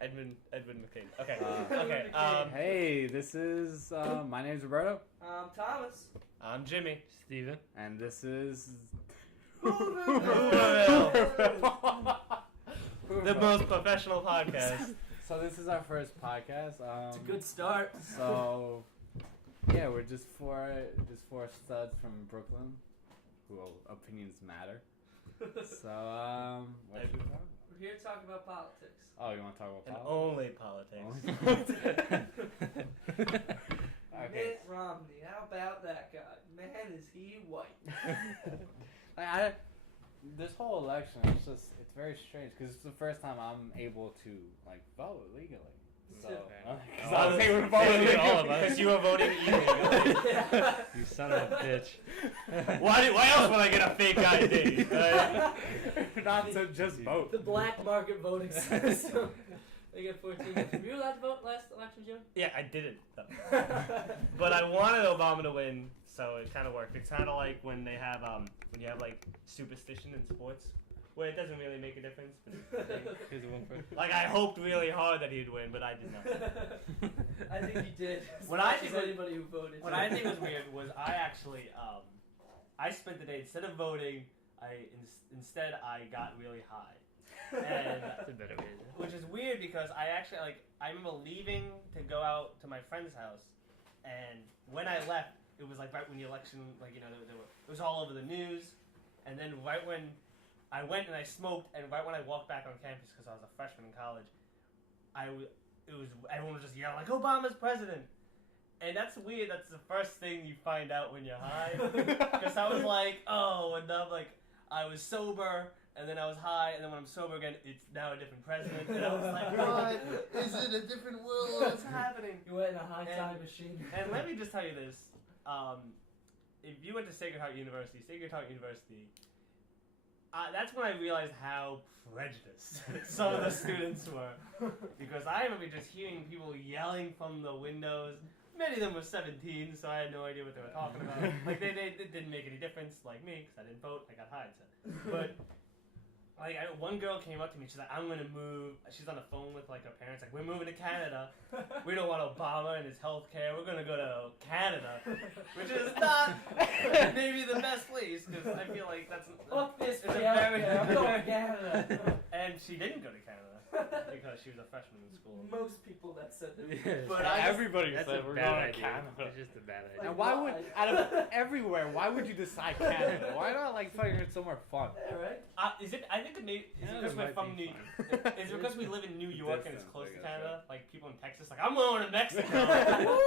Edmund McCain. Okay. Hey, this is my name's Roberto. I'm Thomas. I'm Jimmy. Steven. And this is Hooverville. The most professional podcast. So this is our first podcast. It's a good start. So yeah, we're just four studs from Brooklyn who opinions matter. So what should we talk about? We're here to talk about politics. Oh, you want to talk about And politics? only politics. Okay. Mitt Romney, how about that guy? Man, is he white? This whole election, it's very strange because it's the first time I'm able to vote legally. So, because I was able to vote Basically legally. all of us. Because you were voting illegally. You son of a bitch. Why else would I get a fake ID? Not to just vote. The black market voting system. They get 14 years. Were you allowed to vote last election, Jim? Yeah, I didn't though. But I wanted Obama to win, so it kind of worked. It's kind of like when they have when you have superstition in sports, where it doesn't really make a difference. But Here's one for I hoped really hard that he'd win, but I did not. I think he did. What I think was- anybody who voted. What I think was weird was I actually I spent the day instead of voting, instead I got really high. And That's a better way to do it. which is weird because I actually I remember leaving to go out to my friend's house, and when I left, it was right when the election, it was all over the news, and then right when I went and I smoked, and right when I walked back on campus because I was a freshman in college, everyone was just yelling Obama's president, and that's weird. That's the first thing you find out when you're high, because I was and I'm I was sober. And then I was high, and then when I'm sober again, it's now a different president. And I was like, God, is it a different world? What's happening? You went in a high time machine. And let me just tell you this. If you went to Sacred Heart University, that's when I realized how prejudiced some of the students were. Because I remember just hearing people yelling from the windows. Many of them were 17, so I had no idea what they were talking about. They didn't make any difference, like me, because I didn't vote. I got high. But... one girl came up to me, she's like, I'm going to move. She's on the phone with, her parents, we're moving to Canada. We don't want Obama and his health care. We're going to go to Canada. Which is not maybe the best place, because I feel like that's... Fuck this, I'm going to Canada. And she didn't go to Canada, because she was a freshman in school. Most people that said that. But everybody That's said a we're bad going to idea. Canada. It's just a bad idea. And why would, out of everywhere, why would you decide Canada? Why not fucking somewhere fun? Yeah, right? I think it may... Is it because we're from New... Is it because we live in New York and it's Distance, close I to guess, Canada? People in Texas, I'm going to Mexico.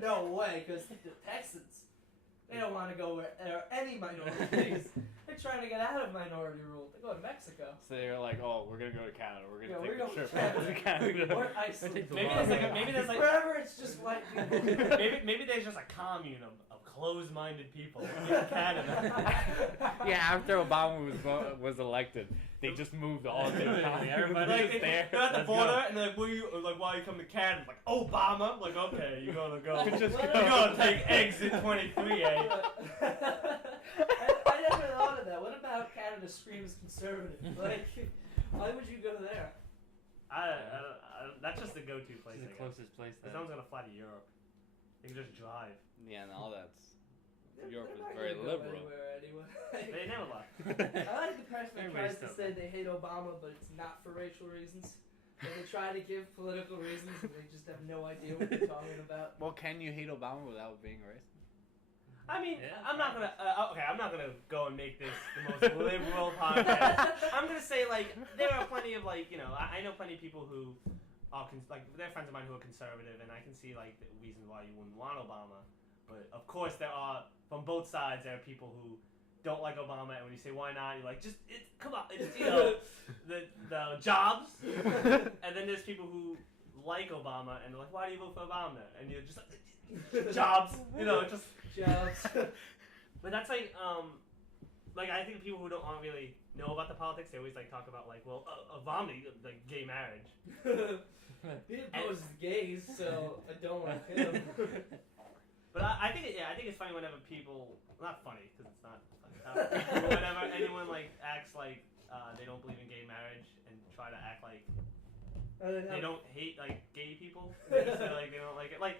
No way, because the Texans, they don't want to go where there are any minorities. They're trying to get out of minority rule. They go to Mexico. So they're we're going to go to Canada. We're going to we're take a going trip to to Canada. Or Iceland. Maybe there's wherever it's just white people. maybe there's just a commune of closed-minded people in Canada. Yeah, after Obama was elected, they just moved all to the county. Everybody's just there. They're at the border and they're why are you coming to Canada? Obama. Okay, you're gonna go. Just You're gonna take exit 23, eh? I never thought of that. What about Canada screams conservative? Why would you go there? I that's just the go-to place. It's the closest place. If someone's gonna fly to Europe, they can just drive. Yeah, and all that's... They're Europe is not very gonna go liberal. anywhere anyway. They never lie. I like the person that Everybody's tries to still say they hate Obama, but it's not for racial reasons. And they try to give political reasons, and they just have no idea what they're talking about. Well, can you hate Obama without being racist? I mean, Yeah. I'm not gonna. I'm not gonna go and make this the most liberal podcast. I'm gonna say there are plenty of I know plenty of people who are they're friends of mine who are conservative, and I can see the reasons why you wouldn't want Obama. But of course, there are from both sides. There are people who don't like Obama, and when you say why not, you're come on, it's the jobs. And then there's people who like Obama, and they're why do you vote for Obama? And you're just jobs, just Jobs. But that's I think people who don't really know about the politics, they always talk about Obama, gay marriage. He opposes gays, so I don't like him. But I think it's funny whenever people, not funny because it's not funny, but whenever anyone acts they don't believe in gay marriage and try to act They don't hate like gay people. They just say, like they don't like it. Like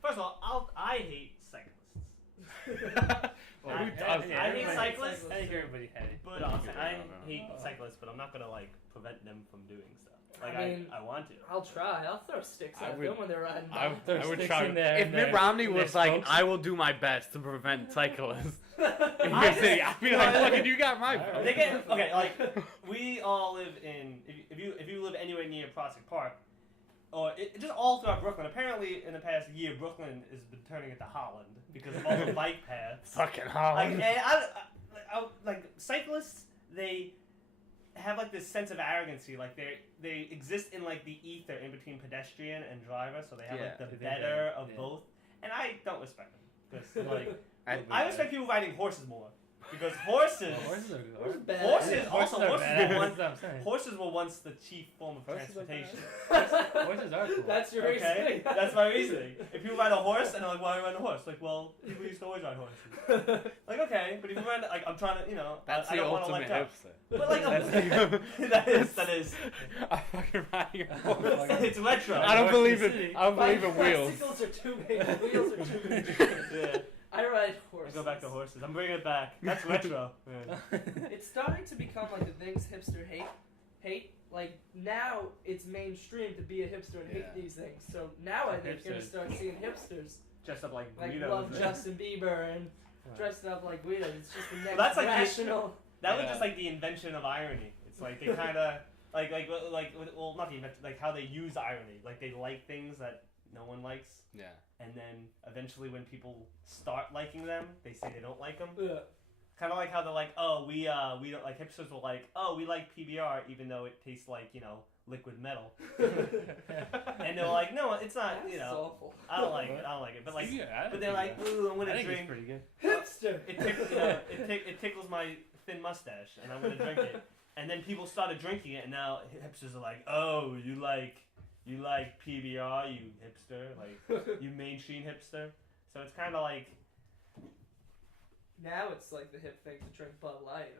first of all, I hate cyclists. Well, I who does? I hate everybody cyclists, I think everybody had it. but I hate cyclists. But I'm not gonna like prevent them from doing stuff. Like I mean, I want to. I'll try. I'll throw sticks I at would- them when they're riding I, by. There's I would sticks try. in there If and Mitt there- Romney and was there's like, spokes. I will do my best to prevent cyclists in I your just- city, I'd be like, fucking, you got my vote. They get okay. Like we all live in. If you live anywhere near Prospect Park, or just all throughout Brooklyn. Apparently, in the past year, Brooklyn has been turning into Holland because of all the bike paths. Fucking Like, Holland. and like cyclists, they have like this sense of arrogancy. Like they exist in like the ether in between pedestrian and driver, so they have like Yeah. the better of Yeah. both. And I don't respect them because like I- I respect people riding horses more because horses. Horses are good. Horses bad. Horses also are horses bad. were That's once what I'm saying. horses were once the chief form of Horses are transportation. Horses are cool. That's your Okay, reasoning. that's my reasoning. If you ride a horse and I'm like, why are you riding a horse? Like, well, people used to always ride horses. Like, okay, but if you ride, like, I'm trying to, you know, That's I the don't want to ultimate let go. hipster. But like, That's that is. I'm fucking riding a horse. It's retro. I don't Horse believe in it. the city. I don't believe in wheels. Bicycles are too big. Wheels are too big. Yeah, I ride I horses. go back to horses. I'm bringing it back. That's retro. Yeah. It's starting to become like the things hipster hate. Like now, it's mainstream to be a hipster and hate Yeah. these things. So now I think you're gonna Hipsters. start seeing hipsters Dressed up like like Guidos. love Justin Bieber and dressed up like Guido. It's just the next that's like the- rational. That was Yeah. just like the invention of irony. It's like they kind of like well, not the invention, like how they use irony. Like they like things that no one likes. Yeah. And then eventually, when people start liking them, they say they don't like them. Ugh. Kind of like how they're like, oh, we don't like hipsters will like, oh, we like PBR even though it tastes like liquid metal. And they're like, no, it's not. That's awful. I don't like it. I don't like it. But like, Yeah, but they're like, ooh, I'm I gonna think it's drink. pretty good. Hipster. It tickles my thin mustache, and I'm gonna drink it. And then people started drinking it, and now hipsters are like, oh, you like PBR, you hipster, like you mainstream hipster. So it's kind of like Now it's like the hip thing to drink Bud Light.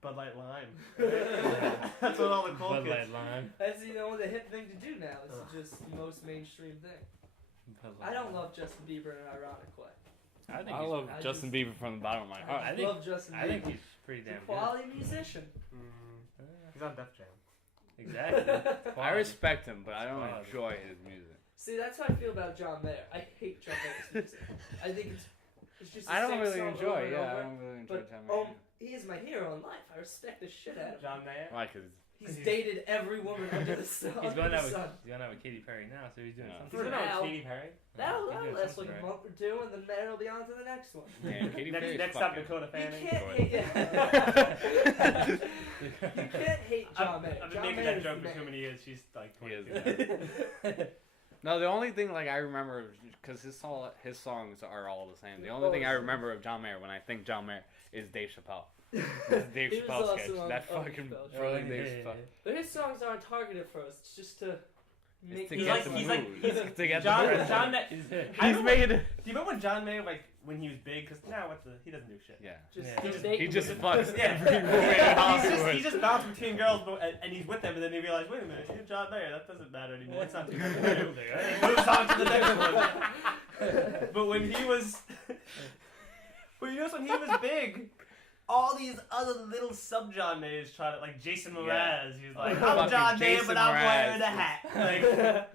Bud Light Lime. That's what all the cool Bud kids. Light Lime. That's the hip thing to do now. It's just the most mainstream thing. Bud Light I don't Lime. love Justin Bieber in an ironic way. I think I he's, love I Justin just- Bieber from the bottom of my heart. I think- love Justin Bieber. I think he's pretty He's a damn good. quality musician. He's on Def Jam. Exactly. I Quality. respect him, but I don't Quality. enjoy his music. See, that's how I feel about John Mayer. I hate John Mayer's music. I think it's just the I don't same really song enjoy over it. and Yeah, I over. don't really enjoy But John Mayer. he is my hero in life. I respect the shit out of him. John Mayer. Why? Cause He's dated every woman under the sun. He's going under out the with sun. Katy Perry now, so he's doing Yeah. He's something. going out now. with Katy Perry. That'll He's doing last like something a right. month or two, and then it'll be on to the next one. man, Katy Perry Next is up, fucking. Dakota You Fanning. can't Boy. hate. You can't hate John Mayer. I've been John making Mayer's that joke the for too man. many years. She's like He is 22. No, the only thing like I remember, because his songs are all the same. The only thing I remember of John Mayer when I think John Mayer is Dave Chappelle. Dave He was Chappelle also sketch. on- That on fucking Chappelle Show. brilliant Dave Chappelle. But his songs aren't targeted for us. It's just to make It's to He's get like- the he's mood. like- It's to get John, the mood. John, Ma- He's it. I He's remember- made. Do you remember when John Mayer, like when he was big? Because now he doesn't do shit. Yeah. Just Yeah. He just fucks Yeah. every movie in Hollywood. He just bounced between girls, and he's with them, and then he realized, wait a minute, you're John Mayer. That doesn't matter anymore. It's not too good. He moves on to the next one. But when he was, when he was big, all these other little sub John Mayers tried to, like Jason Mraz. Yeah. He's like, Fucking I'm John Mayer, Jason but I'm Mraz. wearing a hat.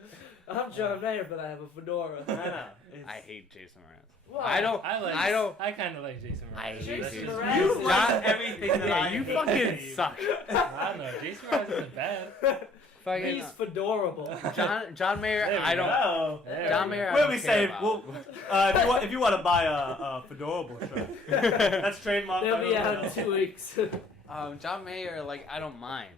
Like, I'm John Mayer, but I have a fedora. I know. It's- I hate Jason Mraz. Why? I don't. I kind of like Jason Mraz. I hate Jason Jason Mraz. Mraz. You John- like everything that Yeah, I you hate. fucking suck. I don't know. Jason Mraz isn't bad. Fucking He's fedorable. John Mayer. There we I don't. Oh. There John we Mayer. I What do don't we care say? about. Well, if you want to buy a fedorable shirt, that's trademark. They'll be out in 2 weeks. John Mayer, like I don't mind,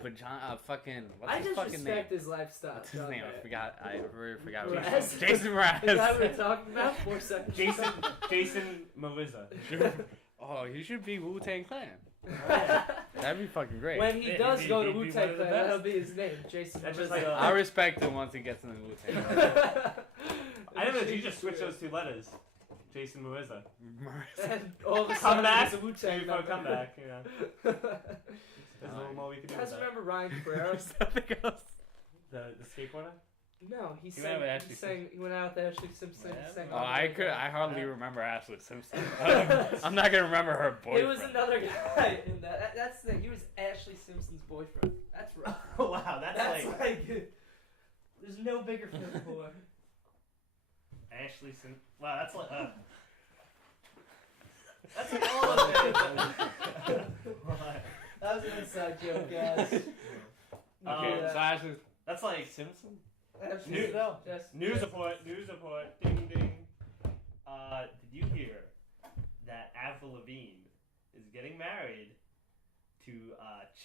but John, fucking, what's I his just fucking name? respect his lifestyle. What's his John name? Mayer. I forgot. I really forgot. Mraz? What his name. Jason The guy we were Mraz. talking about 4 seconds. Jason Marissa. Oh, he should be Wu-Tang Clan. That'd be fucking great. When he Yeah, does he'd go be to one Wu-Tang of the Clan, best. that'll be his name, Jason. That's just Marissa. like I respect him once he gets in the Wu-Tang Clan. I never. You just switch those 2 letters. Jason Marissa. And all of a Come sudden, back. he's a Wu-Tang Maybe for a member. comeback. You know. There's a little more we can do You with guys that. remember Ryan Cabrera? There's nothing else. The skateboarder? No, he He went with Ashley he went out with Ashley Simpson. Yeah. Sang Oh, all I the could. way I down. hardly remember Ashley Simpson. I'm not gonna remember her boyfriend. It was another guy in that. That's the thing. He was Ashley Simpson's boyfriend. That's right. Wow, that's like there's no bigger fit for. Ashley Sim. Wow, that's like. That's like all of it. That was an inside joke, guys. Okay, so Ashley That's like Simpson. Ashley, New- just, news report. Ding ding. Did you hear that Avril Lavigne is getting married to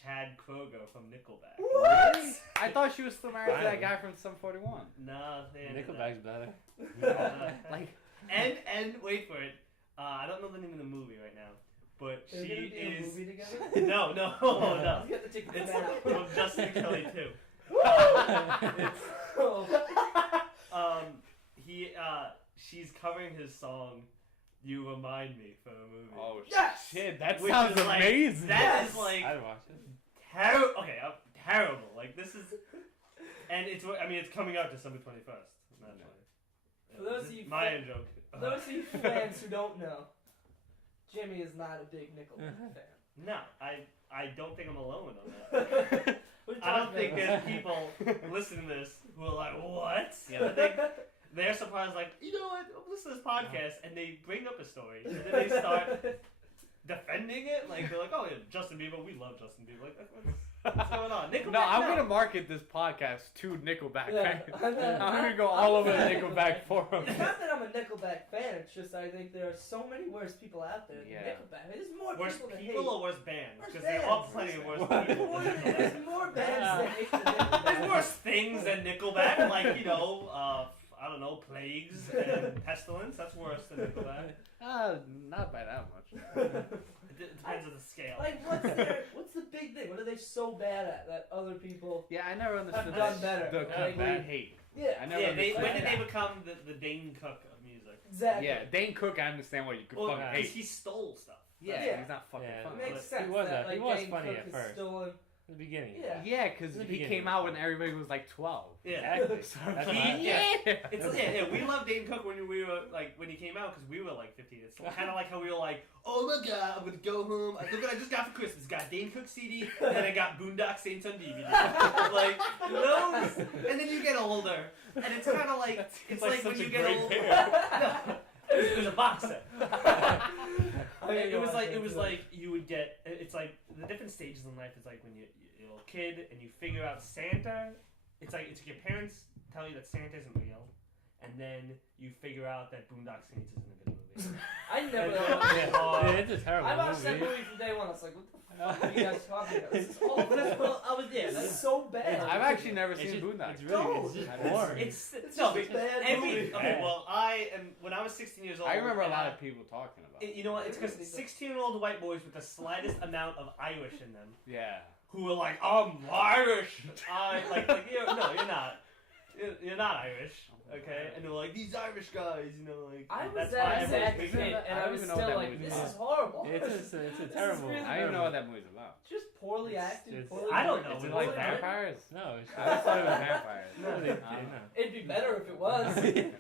Chad Kroger from Nickelback? What? I thought she was still married to that guy from Sum 41. No, they ended that. Nickelback's better. Like, and wait for it. I don't know the name of the movie right now, but They're she gonna be in a is. movie together? No. You have to take the It's back. from Justin Kelly too. It's Oh. she's covering his song "You Remind Me" for a movie. oh Yes! shit, that Which sounds is like- amazing. That Yes! is like I'd watch it. terrible. Okay, terrible. Like this is, and it's. I mean, it's coming out December 21st. For those of you Mayan joke. For those of you fans who don't know, Jimmy is not a big Nickelback fan. No, I don't think I'm alone on that. What are you I don't talking think about? there's people listening to this who are like, what? Yeah, I think they're surprised, like, you know what? I'm listening to this podcast, and they bring up a story, and then they start defending it. Like, they're like, oh, yeah, Justin Bieber, we love Justin Bieber. Like, what's going on? Nickelback, No, I'm gonna market this podcast to Nickelback Yeah, fans. I'm gonna go all over the Nickelback forum. It's not that I'm a Nickelback fan, it's just I think there are so many worse people out there than Yeah. Nickelback. There's more Worse people that people hate. or worse bands? Worse Because there are bands. plenty of worse Worse people. More than than- Nickelback. There's more bands that hate than Nickelback. There's worse things than Nickelback, like, you know, I don't know, plagues and pestilence. That's worse than Nickelback. Not by that much. It depends on the scale. Like, what's the big thing? What are they so bad at that other people? Yeah, I never understood done better. the Like, complete hate. Yeah, I never Yeah, understood when did that. they become the Dane Cook of music? exactly. Yeah, Dane Cook, I understand why you could Well, fucking because hate. he stole stuff. Yeah, Yeah. he's not fucking Yeah. funny. It makes He sense was that a- he like was Dane funny Cook at has first. stolen. In the beginning. Yeah. Yeah, because In the he beginning, came out when everybody was like 12. Yeah. Exactly. So That's he- why- yeah. It's we loved Dane Cook when we were like when he came out because we were like 15. It's kind of like how we were like, oh my god, I'm gonna go home. Look what I just got for Christmas. Got Dane Cook CD and then I got Boondock Saints on DVD. Like those, and then you get older and it's kind of like it's like when such you a get great older. pair. No, it was a box set. I mean, It was like it was you would get. It's like the different stages in life. It's like when you're a little kid and you figure out Santa. It's like your parents tell you that Santa isn't real, and then you figure out that Boondock Saints isn't a good movie. I never. Yeah, it's a terrible I watched that movie. movie from day one. I was like, what the fuck are you guys talking about? This is awful. I was That's so bad. I've actually never It's seen just- Boondock. It's really, No. it's just It's- boring. It's It's no, just a bad every movie. okay. Well, when I was 16 years old, I remember a and lot of people talking about it. You know what? It's because 16-year-old white boys with the slightest amount of Irish in them Yeah. who were like, I'm Irish. Like you're not. You're not Irish, okay? And they're like, these Irish guys, you know, like. I was that's that why exact everyone's kid, big fan. and I I don't was even know what still that like, movie's this about. is horrible. It's a This is terrible. really I don't even know what that movie's about. Just poorly acted. it's- Poorly I don't know. Is it It's like really vampires? No, it's I just thought it was vampires. No, they, I don't know. It'd be better if it was. I think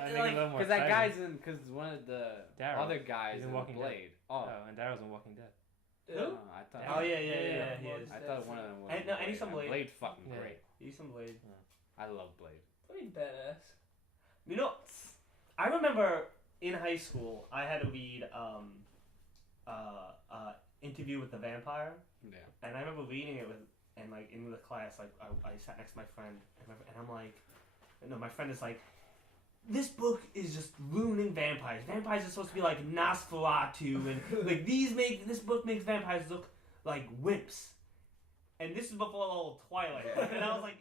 a little more Because that exciting. guy's in, because one of the Daryl. other guys He's in in Walking Blade. Oh, and Daryl's in Walking Dead. Who? I thought. Oh yeah, he is. I thought one of them was. And- no, and he's some Blade. Blade's fucking Yeah. great. He's some Blade. I love Blade. Pretty badass. You know, I remember in high school I had to read Interview with the Vampire, Yeah. and I remember reading it and like in the class, like I sat next to my friend, and I'm like, no, my friend is like, this book is just ruining vampires. Vampires are supposed to be like Nosferatu, and like this book makes vampires look like wimps. And this is before the whole Twilight, and I was like.